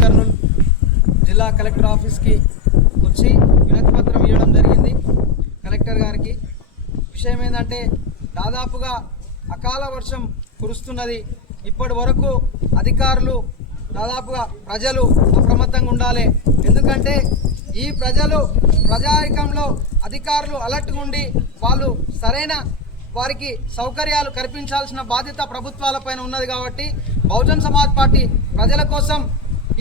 కర్నూలు జిల్లా కలెక్టర్ ఆఫీస్కి వచ్చి వినతి పత్రం ఇవ్వడం జరిగింది. కలెక్టర్ గారికి విషయం ఏంటంటే దాదాపుగా అకాల వర్షం కురుస్తున్నది. ఇప్పటి వరకు అధికారులు దాదాపుగా ప్రజలు అప్రమత్తంగా ఉండాలి. ఎందుకంటే ఈ ప్రజలు ప్రజారికంలో అధికారులు అలర్ట్గా ఉండి వాళ్ళు సరైన వారికి సౌకర్యాలు కల్పించాల్సిన బాధ్యత ప్రభుత్వాలపైన ఉన్నది కాబట్టి బహుజన్ సమాజ్ పార్టీ ప్రజల కోసం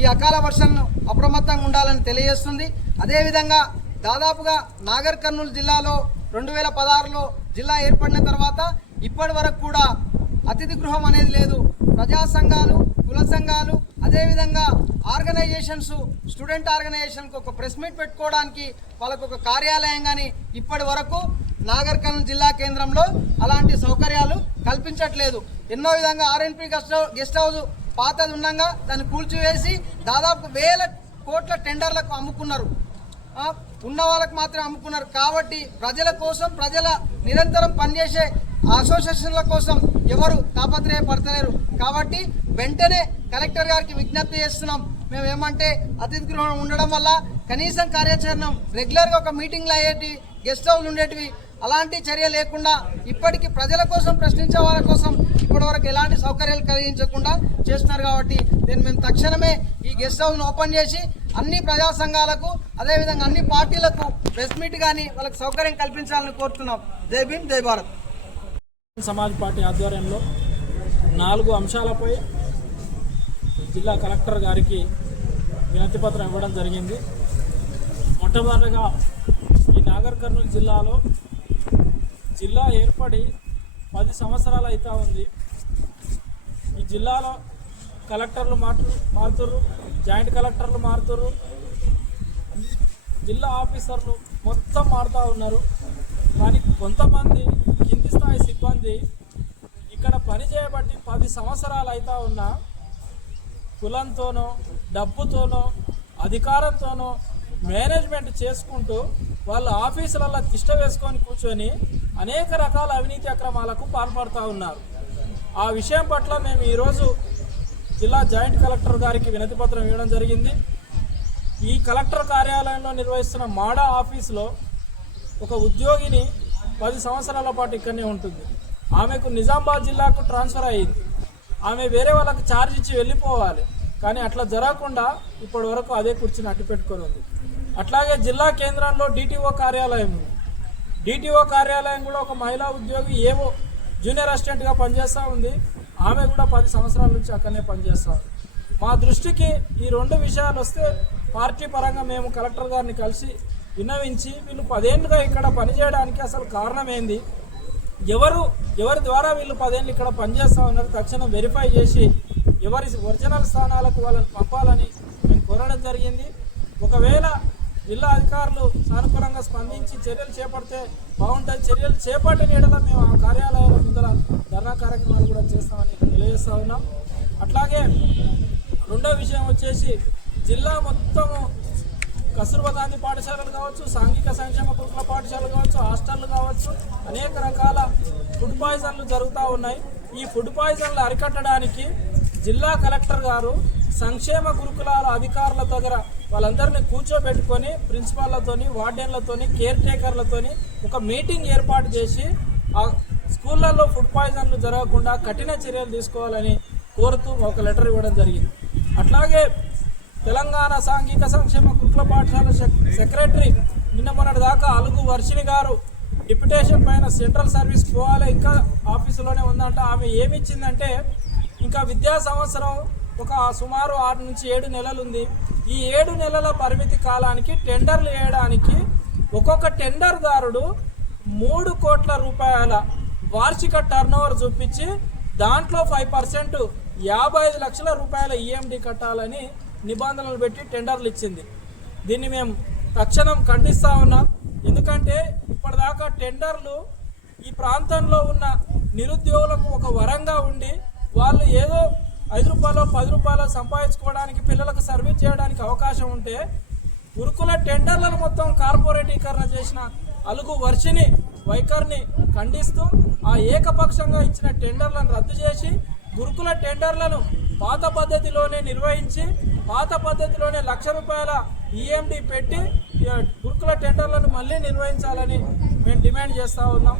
ఈ అకాల వర్షంను అప్రమత్తంగా ఉండాలని తెలియజేస్తుంది. అదేవిధంగా దాదాపుగా నాగర్ కర్నూలు జిల్లాలో రెండు వేల పదహారులో జిల్లా ఏర్పడిన తర్వాత ఇప్పటి వరకు కూడా అతిథి గృహం అనేది లేదు. ప్రజా సంఘాలు కుల సంఘాలు అదేవిధంగా ఆర్గనైజేషన్స్ స్టూడెంట్ ఆర్గనైజేషన్కి ఒక ప్రెస్ మీట్ పెట్టుకోవడానికి వాళ్ళకు ఒక కార్యాలయం కానీ ఇప్పటి వరకు నాగర్ కర్నూలు జిల్లా కేంద్రంలో అలాంటి సౌకర్యాలు కల్పించట్లేదు. ఎన్నో విధంగా ఆర్ఎన్పి గెస్ట్ గెస్ట్ హౌస్ పాతది ఉండగా దాన్ని కూల్చివేసి దాదాపు వేల కోట్ల టెండర్లకు అమ్ముకున్నారు. ఉన్న వాళ్ళకు మాత్రం అమ్ముకున్నారు. కాబట్టి ప్రజల కోసం ప్రజల నిరంతరం పనిచేసే అసోసియేషన్ల కోసం ఎవరు తాపత్రయపడతలేరు. కాబట్టి వెంటనే కలెక్టర్ గారికి విజ్ఞప్తి చేస్తున్నాం. మేము ఏమంటే అతిథి గృహం ఉండడం వల్ల కనీసం కార్యాచరణ రెగ్యులర్గా ఒక మీటింగ్లు అయ్యేటి గెస్ట్ హౌస్ ఉండేటివి అలాంటి చర్య లేకుండా ఇప్పటికీ ప్రజల కోసం ప్రశ్నించే వాళ్ళ కోసం ఇప్పటి వరకు ఎలాంటి సౌకర్యాలు కలిగించకుండా చేస్తున్నారు కాబట్టి దీన్ని మేము తక్షణమే ఈ గెస్ట్ హౌస్ను ఓపెన్ చేసి అన్ని ప్రజా సంఘాలకు అదేవిధంగా అన్ని పార్టీలకు ప్రెస్ మీట్ కానీ వాళ్ళకి సౌకర్యం కల్పించాలని కోరుతున్నాం. జై భీమ్ జై భారత్. సమాజ్ పార్టీ ఆధ్వర్యంలో నాలుగు అంశాలపై జిల్లా కలెక్టర్ గారికి వినతిపత్రం ఇవ్వడం జరిగింది. మొట్టమొదటిగా ఈ నాగర్ కర్నూలు జిల్లాలో జిల్లా ఏర్పడి పది సంవత్సరాలు అవుతా ఉంది. ఈ జిల్లాలో కలెక్టర్లు మారు మారుతుర్రు జాయింట్ కలెక్టర్లు మారుతుర్రు. జిల్లా ఆఫీసర్లు మొత్తం మారుతూ ఉన్నారు. కానీ కొంతమంది కింది స్థాయి సిబ్బంది ఇక్కడ పని చేయబట్టి పది సంవత్సరాలు అవుతా ఉన్నా కులంతోనో డబ్బుతోనో అధికారంతోనో మేనేజ్మెంట్ చేసుకుంటూ వాళ్ళ ఆఫీసులలో తిష్ట వేసుకొని కూర్చొని అనేక రకాల అవినీతి అక్రమాలకు పాల్పడుతూ ఉన్నారు. ఆ విషయం పట్ల మేము ఈరోజు జిల్లా జాయింట్ కలెక్టర్ గారికి వినతి పత్రం ఇవ్వడం జరిగింది. ఈ కలెక్టర్ కార్యాలయంలో నిర్వహిస్తున్న మాడా ఆఫీసులో ఒక ఉద్యోగిని పది సంవత్సరాల పాటు ఇక్కడనే ఉంటుంది. ఆమెకు నిజామాబాద్ జిల్లాకు ట్రాన్స్ఫర్ అయ్యింది. ఆమె వేరే వాళ్ళకి ఛార్జ్ ఇచ్చి వెళ్ళిపోవాలి. కానీ అట్లా జరగకుండా ఇప్పటి వరకు అదే కుర్చీని అట్టు పెట్టుకొని ఉంది. అట్లాగే జిల్లా కేంద్రంలో డిటిఓ కార్యాలయం. డిటిఓ కార్యాలయం కూడా ఒక మహిళా ఉద్యోగి ఏవో జూనియర్ అసిస్టెంట్గా పనిచేస్తూ ఉంది. ఆమె కూడా పది సంవత్సరాల నుంచి అక్కడనే పనిచేస్తూ ఉంది. మా దృష్టికి ఈ రెండు విషయాలు వస్తే పార్టీ పరంగా మేము కలెక్టర్ గారిని కలిసి విన్నవించి వీళ్ళు పదేళ్ళుగా ఇక్కడ పనిచేయడానికి అసలు కారణం ఏంది ఎవరు ఎవరి ద్వారా వీళ్ళు పదేళ్ళు ఇక్కడ పనిచేస్తా ఉన్నారు? తక్షణం వెరిఫై చేసి ఎవరి ఒరిజినల్ స్థానాలకు వాళ్ళని పంపాలని మేము కోరడం జరిగింది. ఒకవేళ జిల్లా అధికారులు సానుకూలంగా స్పందించి చర్యలు చేపడితే బాగుంటుంది. చర్యలు చేపట్టిన ఎడల మేము ఆ కార్యాలయాల ముందర ధర్నా కార్యక్రమాలు కూడా చేస్తామని తెలియజేస్తా ఉన్నాం. అట్లాగే రెండో విషయం వచ్చేసి జిల్లా మొత్తము కస్తూర్బా గాంధీ పాఠశాలలు కావచ్చు సాంఘిక సంక్షేమ గురుకుల పాఠశాలలు కావచ్చు హాస్టళ్ళు కావచ్చు అనేక రకాల ఫుడ్ పాయిజన్లు జరుగుతూ ఉన్నాయి. ఈ ఫుడ్ పాయిజన్లు అరికట్టడానికి జిల్లా కలెక్టర్ గారు సంక్షేమ గురుకులాల అధికారుల దగ్గర వాళ్ళందరినీ కూర్చోబెట్టుకొని ప్రిన్సిపాల్లతోని వార్డెన్లతోని కేర్ టేకర్లతోని ఒక మీటింగ్ ఏర్పాటు చేసి ఆ స్కూళ్ళల్లో ఫుడ్ పాయిజన్లు జరగకుండా కఠిన చర్యలు తీసుకోవాలని కోరుతూ ఒక లెటర్ ఇవ్వడం జరిగింది. అట్లాగే తెలంగాణ సాంఘిక సంక్షేమ కుట్ల పాఠశాల సెక్- సెక్రటరీ నిన్న మొన్నటి దాకా అలుగు వర్షిణి గారు డిప్యుటేషన్ పైన సెంట్రల్ సర్వీస్ పోవాలి ఇంకా ఆఫీసులోనే ఉందంట ఆమె ఏమిచ్చిందంటే ఇంకా విద్యా సంవత్సరం ఒక సుమారు ఆరు నుంచి ఏడు నెలలు ఉంది ఈ ఏడు నెలల పరిమితి కాలానికి టెండర్లు వేయడానికి ఒక్కొక్క టెండర్దారుడు మూడు కోట్ల రూపాయల వార్షిక టర్నోవర్ చూపించి దాంట్లో ఫైవ్ పర్సెంట్ యాభై ఐదు లక్షల రూపాయల ఈఎండి కట్టాలని నిబంధనలు పెట్టి టెండర్లు ఇచ్చింది. దీన్ని మేము తక్షణం ఖండిస్తూ ఉన్నాం. ఎందుకంటే ఇప్పటిదాకా టెండర్లు ఈ ప్రాంతంలో ఉన్న నిరుద్యోగులకు ఒక వరంగా ఉండి వాళ్ళు ఏదో ఐదు రూపాయలు పది రూపాయలు సంపాదించుకోవడానికి పిల్లలకు సర్వీస్ చేయడానికి అవకాశం ఉంటే గురుకుల టెండర్లను మొత్తం కార్పొరేటీకరణ చేసిన అలుగు వర్షిని వైఖరిని ఖండిస్తూ ఆ ఏకపక్షంగా ఇచ్చిన టెండర్లను రద్దు చేసి గురుకుల టెండర్లను పాత పద్ధతిలోనే నిర్వహించి పాత పద్ధతిలోనే లక్ష రూపాయల ఈఎండి పెట్టి గురుకుల టెండర్లను మళ్ళీ నిర్వహించాలని మేము డిమాండ్ చేస్తూ ఉన్నాం.